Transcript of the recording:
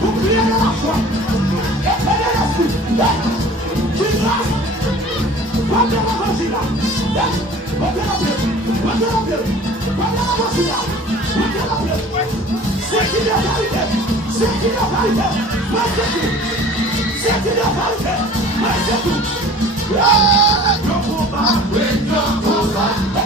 Vous criez de la foi. Et prenez l'esprit. Qui grâce. Portez l'évangile là. Portez la paix. Portez la paix. Portez l'évangile là. Portez la paix. C'est qui de vérité. C'est qui de vérité. Merci tout. C'est qui de vérité. Merci tout. Le combat. Le combat.